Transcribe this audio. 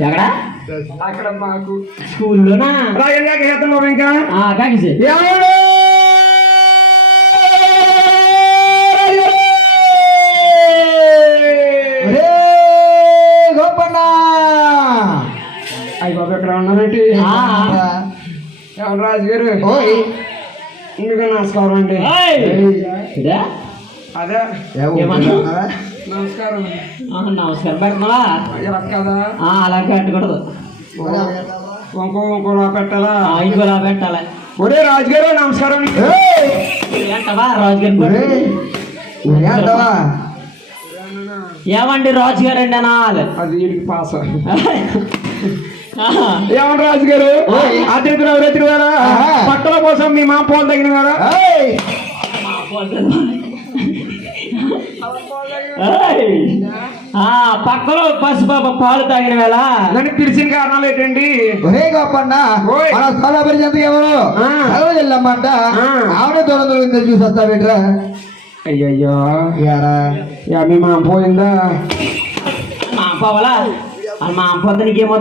ఎక్కడ? అక్కడ మాకు స్కూల్లోనా? చేస్తున్నాం ఇంకా కాకిసి ఎవడు అయ్యి బాబు ఎక్కడ ఉన్నారంటే ఆ. ఎవరు రాజు గారు మీకు నమస్కారం అండి? అదే. ఏమన్నా? నమస్కారం నమస్కారం. కదా అలా పెట్టకూడదు. ఇంకో ఇంకోలా పెట్టాలా? ఇంకోలా పెట్టాలి. ఒరే రాజు గారు నమస్కారం ఏంటవా. ఏంటవా? ఏమండి రాజు గారు అండి అనాలి? అది వీడికి పాస్. ఆహా. ఏమన్నా రాజు గారు ఓయ్. అతిథులు ఎవరెత్తిన వేరా ఆహా. పట్టల కోసం మీ మా పోలు తగిన! ఆ, పక్కలో పసుపు పాలు తాగిన వేళ. నన్ను పిలిచిన కారణాలు ఏంటండి? ఒరే గోపన్న ఓయ్. మన ఎవరు ఆ. ఆవిడ దూరం దొరికిందో చూసి వస్తా బిడ్రా అయ్యయ్యో. యారా? యా మీ మా పోయిందా? మా అమ్మ పోవాలా మా అమ్మ పొద్దునకేమో